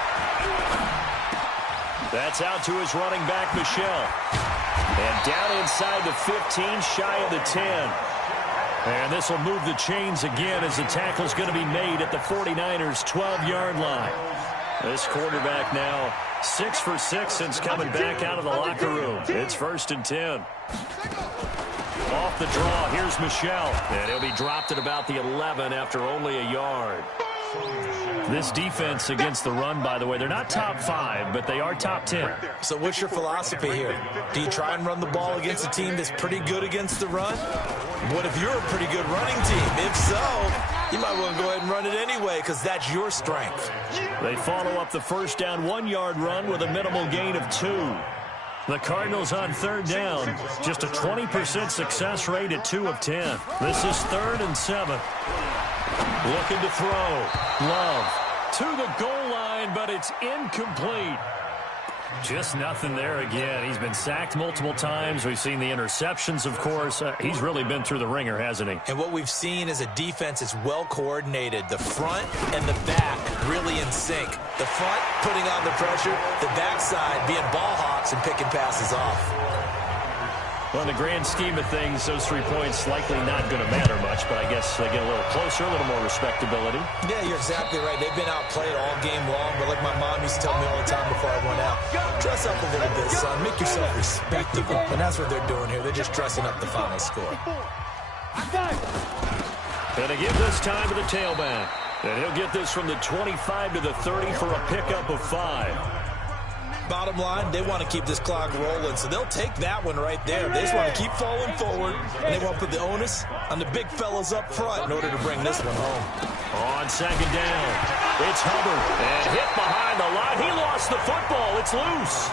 That's out to his running back, Michel. And down inside the 15, shy of the 10. And this will move the chains again as the tackle's going to be made at the 49ers' 12-yard line. This quarterback now 6 for 6 since coming back out of the locker room. It's 1st and 10. Off the draw, here's Michel. And he'll be dropped at about the 11 after only a yard. This defense against the run, by the way, they're not top 5, but they are top 10. So what's your philosophy here? Do you try and run the ball against a team that's pretty good against the run? What if you're a pretty good running team? If so, you might want to go ahead and run it anyway because that's your strength. They follow up the first down 1-yard run with a minimal gain of 2. The Cardinals on third down, just a 20% success rate at 2 of 10. This is 3rd and 7. Looking to throw. Love to the goal line, but it's incomplete. Just nothing there again. He's been sacked multiple times. We've seen the interceptions, of course. He's really been through the ringer, hasn't he? And what we've seen is a defense that's well coordinated. The front and the back really in sync. The front putting on the pressure, the backside being ball hawks and picking passes off. Well, in the grand scheme of things, those 3 points likely not going to matter much, but I guess they get a little closer, a little more respectability. Yeah, you're exactly right. They've been outplayed all game long, but like my mom used to tell me all the time before I went out, dress up a little bit, son. Make yourself respectable. And that's what they're doing here. They're just dressing up the final score. Gonna give this time to the tailback. And he'll get this from the 25 to the 30 for a pickup of 5. Bottom line, they want to keep this clock rolling, so they'll take that one right there. They just want to keep falling forward, and they want to put the onus on the big fellas up front in order to bring this one home. On second down, it's Hubbard, and hit behind the line. He lost the football. It's loose.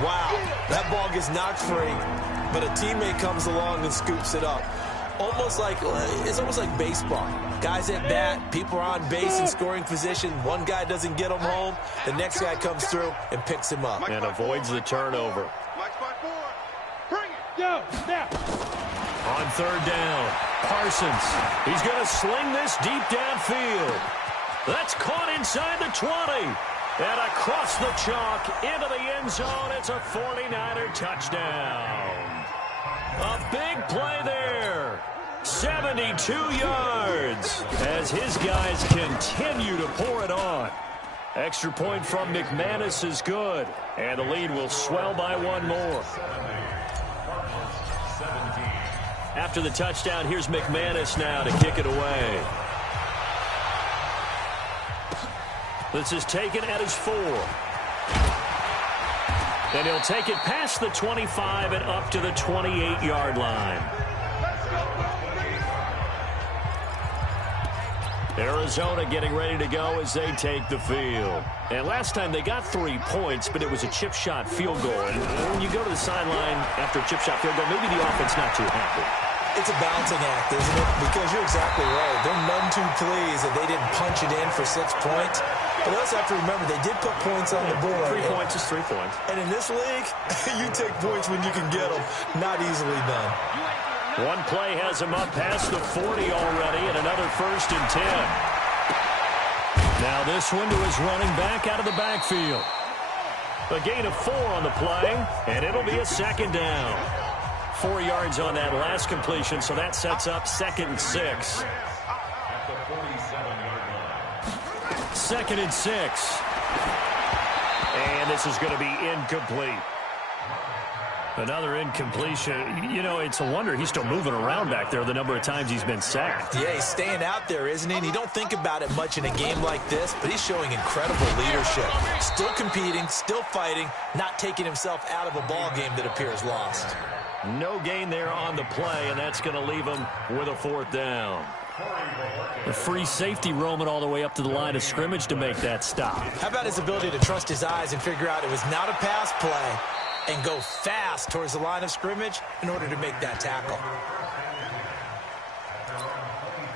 Wow, that ball gets knocked free, but a teammate comes along and scoops it up. It's almost like baseball. Guys at bat, people are on base in scoring position. One guy doesn't get him home. The next guy comes through and picks him up. And avoids the turnover. Mike 5-4. Bring it. Go. Now. On third down, Parsons. He's going to sling this deep downfield. That's caught inside the 20. And across the chalk into the end zone. It's a 49er touchdown. A big play there. 72 yards as his guys continue to pour it on. Extra point from McManus is good. And the lead will swell by one more. After the touchdown, here's McManus now to kick it away. This is taken at his 4. And he'll take it past the 25 and up to the 28-yard line. Arizona getting ready to go as they take the field. And last time they got 3 points, but it was a chip shot field goal. And when you go to the sideline after a chip shot field goal, maybe the offense not too happy. It's a balancing act, isn't it? Because you're exactly right. They're none too pleased that they didn't punch it in for 6 points. But also have to remember, they did put points on the board. 3 points is 3 points. And in this league, you take points when you can get them. Not easily done. One play has him up past the 40 already, and another 1st and 10. Now this one to his running back out of the backfield. A gain of 4 on the play, and it'll be a 2nd down. 4 yards on that last completion, so that sets up 2nd and 6. 2nd and 6. And this is going to be incomplete. Another incompletion. You know, it's a wonder he's still moving around back there the number of times he's been sacked. Yeah, he's staying out there, isn't he? And you don't think about it much in a game like this, but he's showing incredible leadership. Still competing, still fighting, not taking himself out of a ball game that appears lost. No gain there on the play, and that's going to leave him with a 4th down. The free safety roaming all the way up to the line of scrimmage to make that stop. How about his ability to trust his eyes and figure out it was not a pass play and go fast towards the line of scrimmage in order to make that tackle?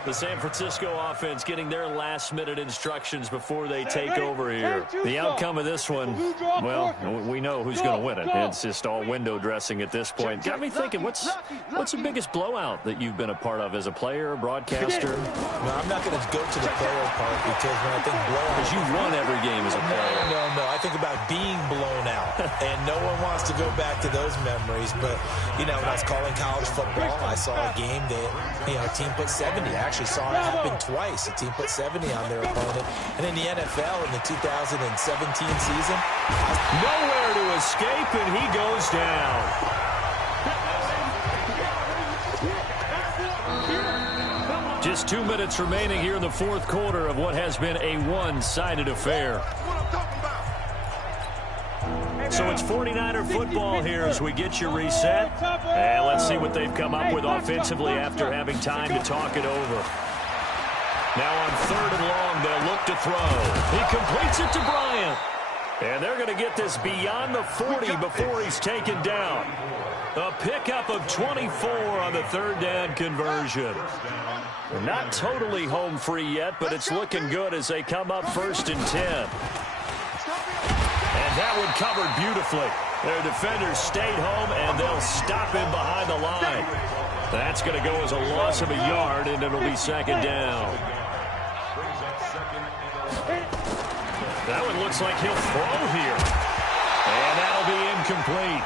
The San Francisco offense getting their last-minute instructions before they take over here. The outcome of this one, well, we know who's going to win it. It's just all window dressing at this point. Got me thinking, what's the biggest blowout that you've been a part of as a player, broadcaster? No, I'm not going to go to the player part because when I think blowout... Because you've won every game as a player. No. I think about being blown out, and no one wants to go back to those memories. But, you know, when I was calling college football, I saw a game that, you know, a team put 70. I actually saw it happen twice. A team put 70 on their opponent. And in the NFL in the 2017 season, nowhere to escape, and he goes down. Just 2 minutes remaining here in the 4th quarter of what has been a one-sided affair. So it's 49er football here as we get you reset. And let's see what they've come up with offensively after having time to talk it over. Now on 3rd and long, they'll look to throw. He completes it to Bryant. And they're going to get this beyond the 40 before he's taken down. A pickup of 24 on the 3rd down conversion. They're not totally home free yet, but it's looking good as they come up 1st and 10. And that one covered beautifully. Their defenders stayed home, and they'll stop him behind the line. That's going to go as a loss of a yard, and it'll be 2nd down. That one looks like he'll throw here. And that'll be incomplete.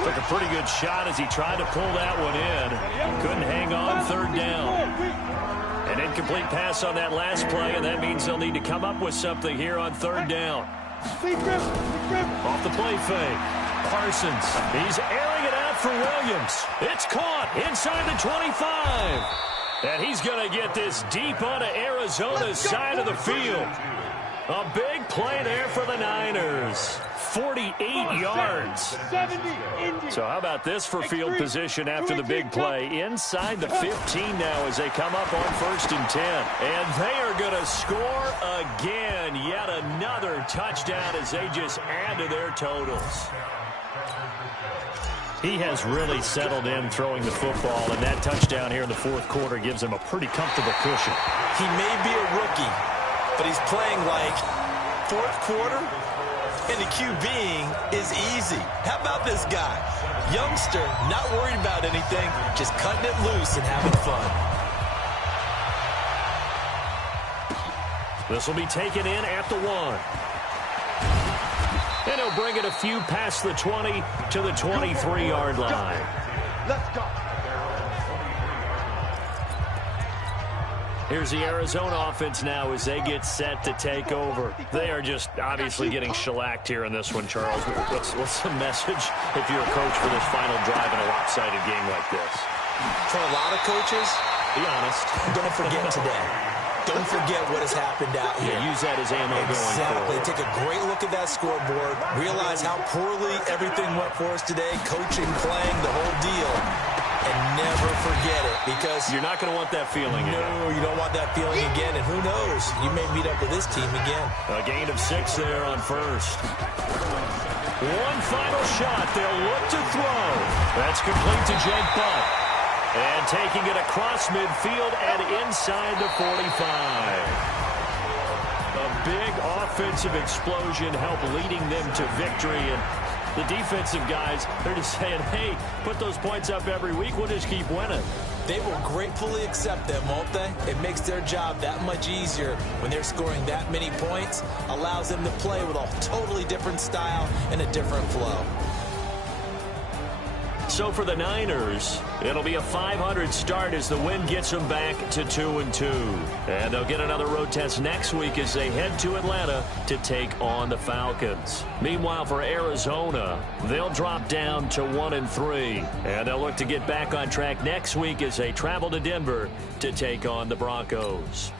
Took a pretty good shot as he tried to pull that one in. Couldn't hang on 3rd down. An incomplete pass on that last play, and that means they'll need to come up with something here on 3rd down. Off the play fake. Parsons. He's airing it out for Williams. It's caught inside the 25. And he's going to get this deep onto Arizona's side of the field. A big play there for the Niners. 48 yards. So how about this for field position after the big play? Inside the 15 now as they come up on 1st and 10. And they are going to score again. Yet another touchdown as they just add to their totals. He has really settled in throwing the football, and that touchdown here in the 4th quarter gives him a pretty comfortable cushion. He may be a rookie, but he's playing like fourth quarter, and the QBing is easy. How about this guy? Youngster, not worried about anything, just cutting it loose and having fun. This will be taken in at the 1. And he'll bring it a few past the 20 to the 23-yard line. Let's go. Here's the Arizona offense now as they get set to take over. They are just obviously getting shellacked here in this one, Charles. What's the message if you're a coach for this final drive in a lopsided game like this? For a lot of coaches, be honest. Don't forget today. Don't forget what has happened out here. Yeah, use that as ammo going forward. Take a great look at that scoreboard. Realize how poorly everything went for us today. Coaching, playing, the whole deal. And never forget it, because you're not going to want that feeling again. No, you don't want that feeling again. And who knows? You may meet up with this team again. A gain of 6 there on first. One final shot. They'll look to throw. That's complete to Jake Butt. And taking it across midfield and inside the 45. A big offensive explosion helped leading them to victory. And the defensive guys, they're just saying, hey, put those points up every week. We'll just keep winning. They will gratefully accept them, won't they? It makes their job that much easier when they're scoring that many points. Allows them to play with a totally different style and a different flow. So for the Niners, it'll be a .500 start as the win gets them back to 2-2. And they'll get another road test next week as they head to Atlanta to take on the Falcons. Meanwhile, for Arizona, they'll drop down to 1-3. And they'll look to get back on track next week as they travel to Denver to take on the Broncos.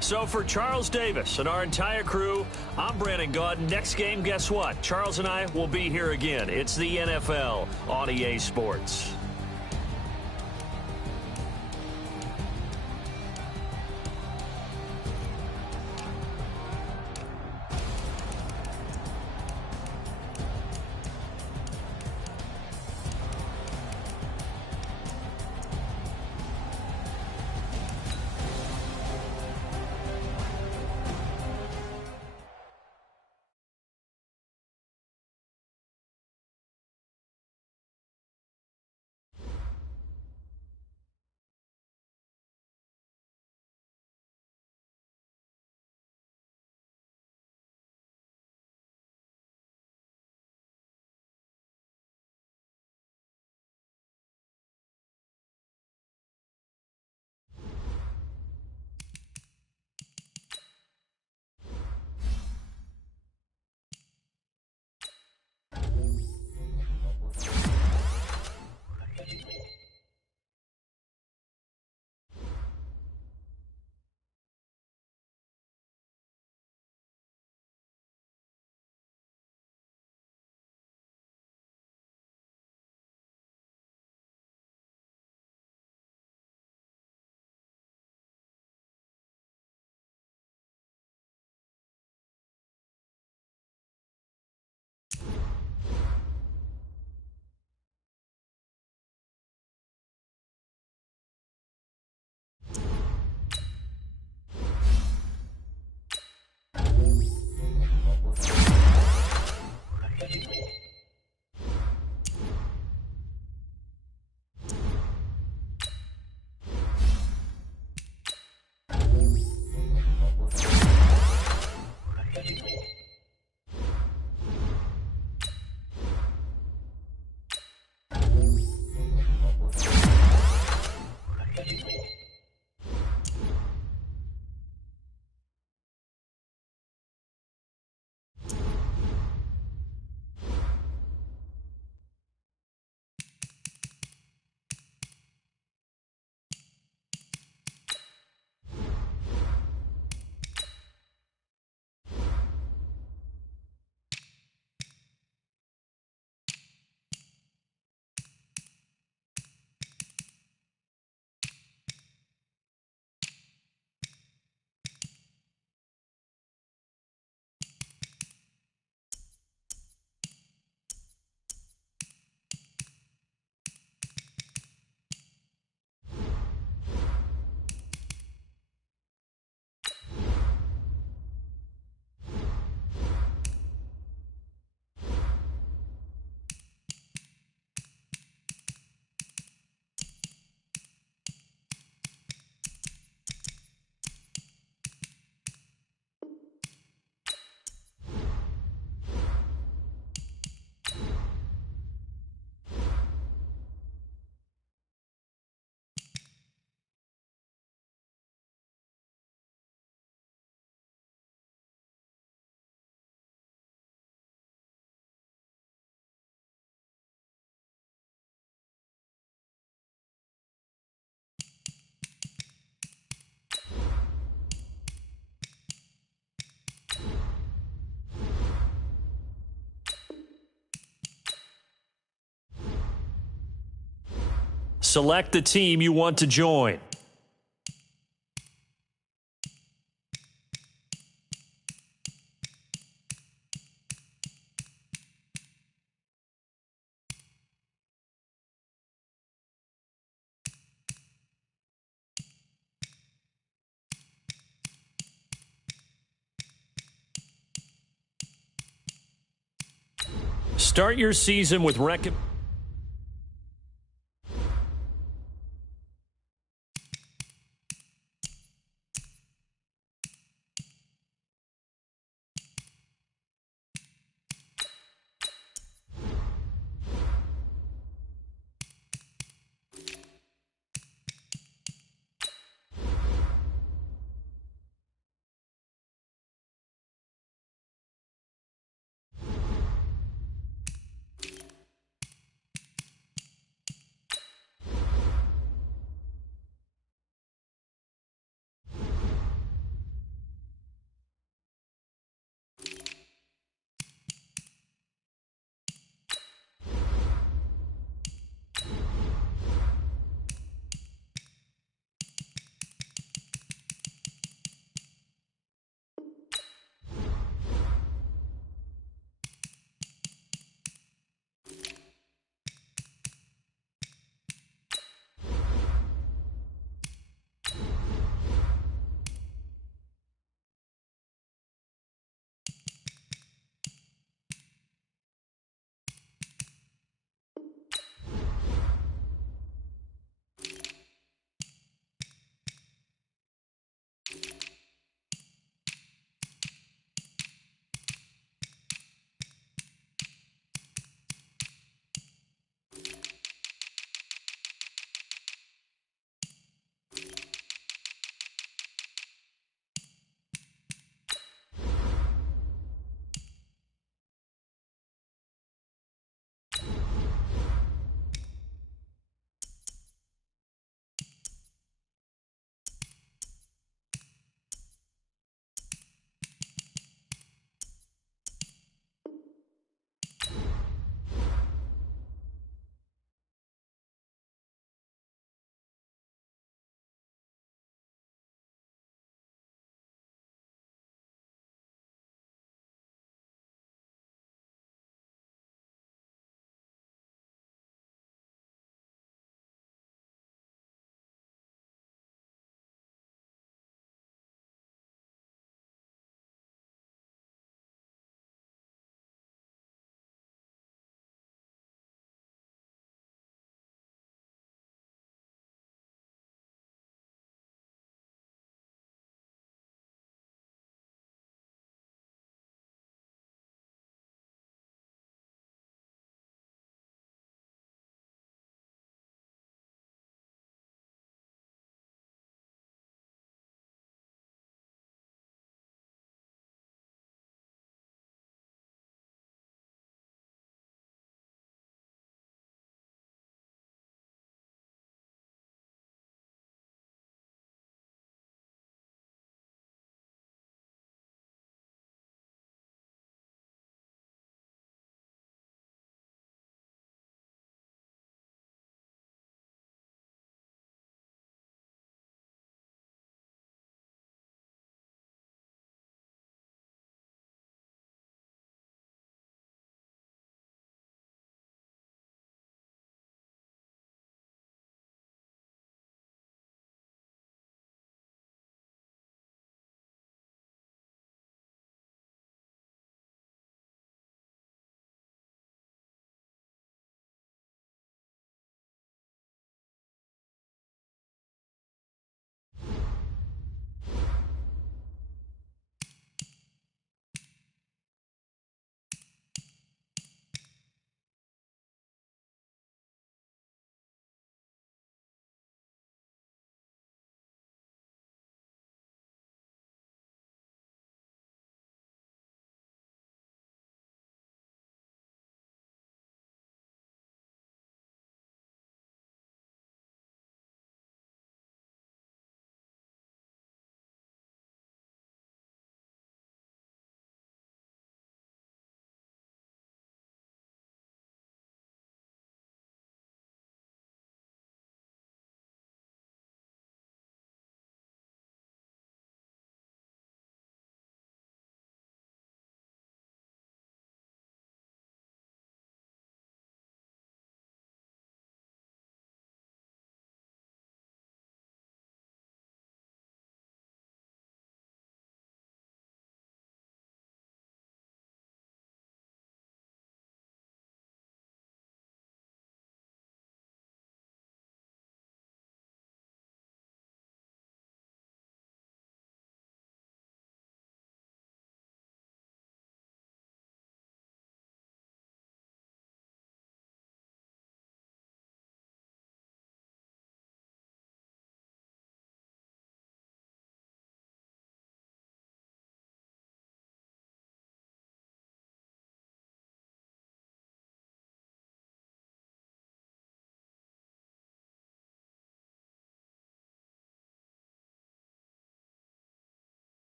So for Charles Davis and our entire crew, I'm Brandon Gaudin. Next game, guess what? Charles and I will be here again. It's the NFL on EA Sports. Select the team you want to join. Start your season with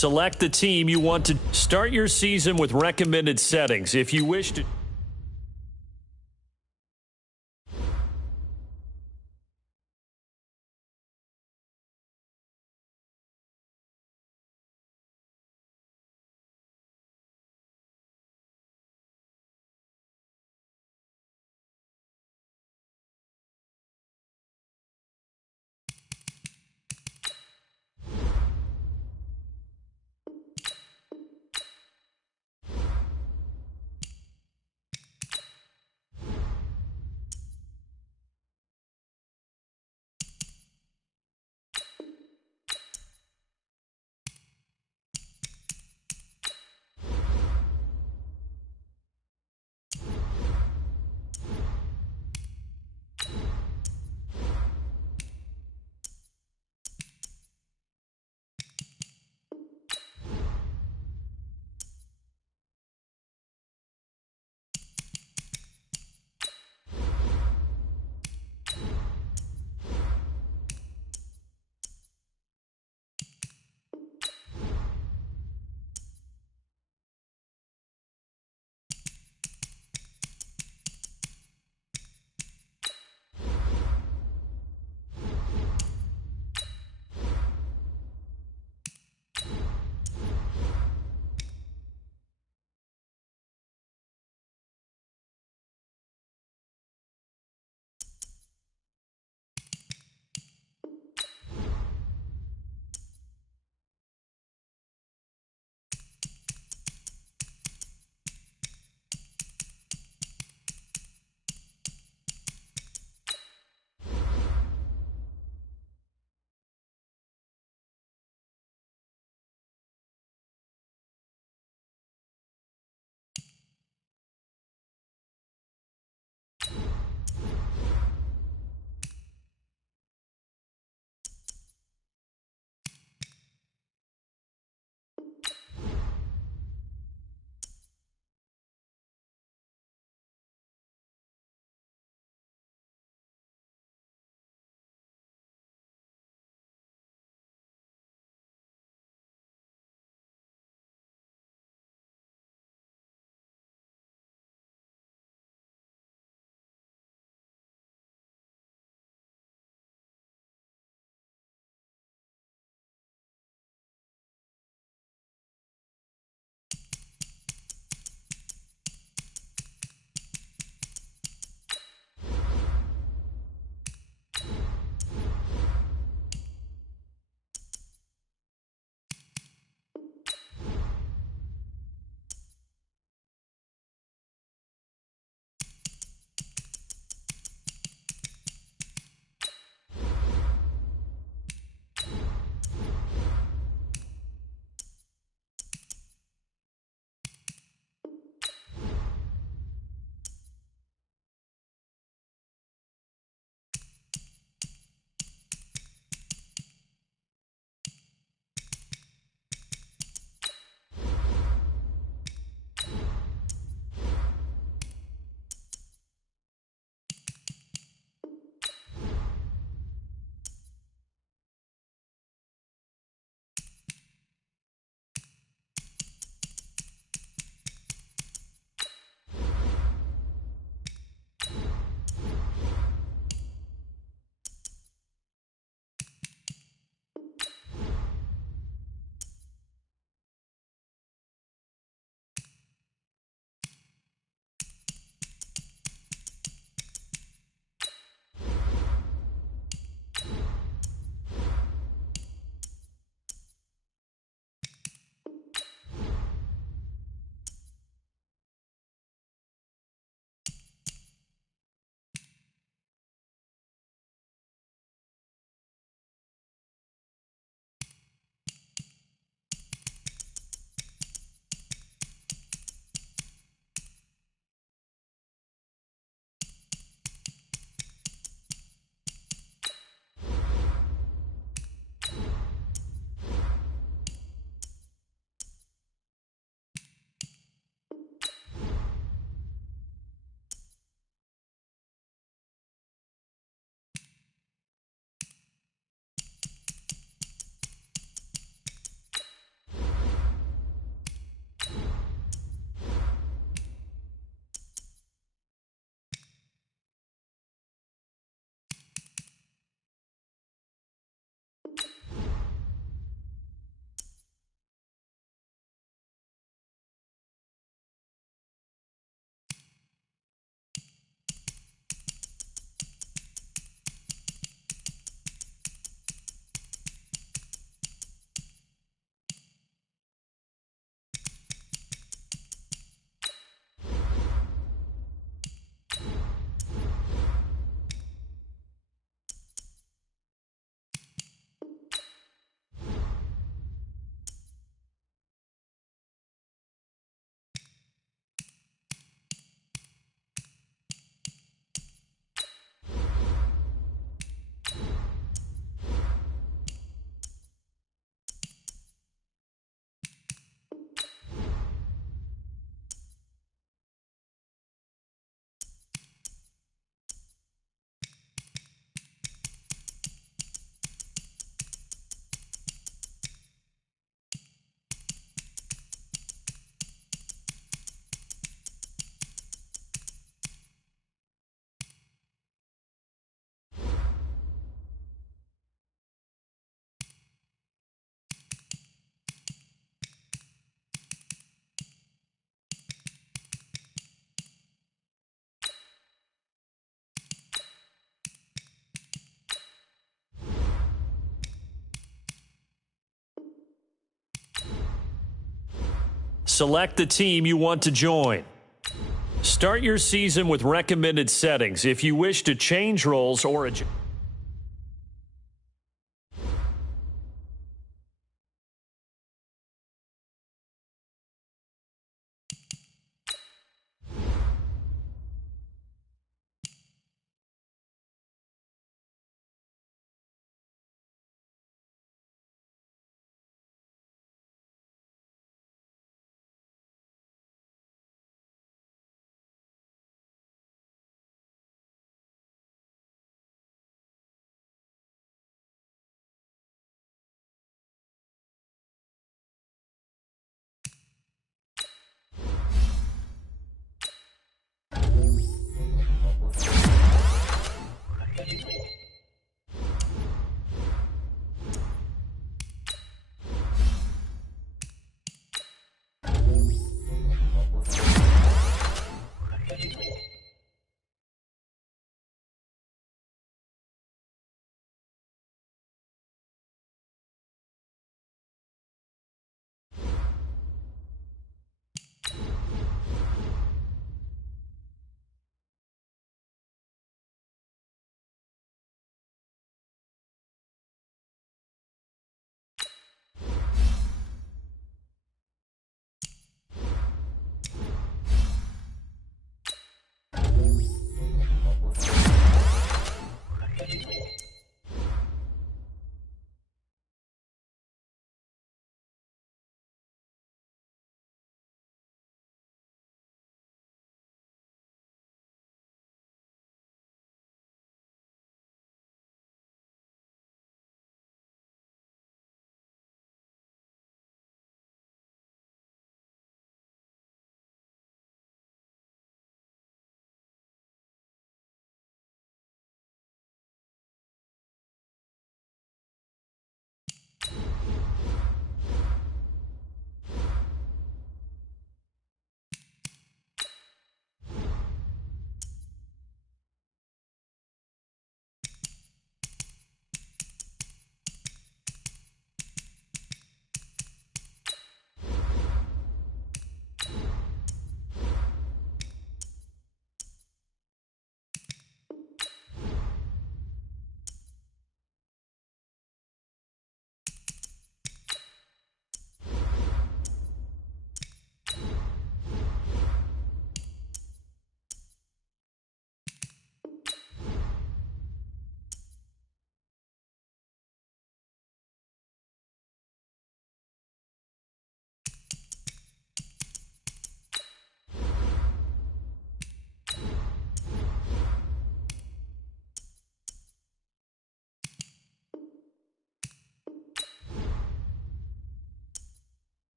select the team you want to start your season with recommended settings. If you wish to... select the team you want to join. Start your season with recommended settings. If you wish to change roles or adjust.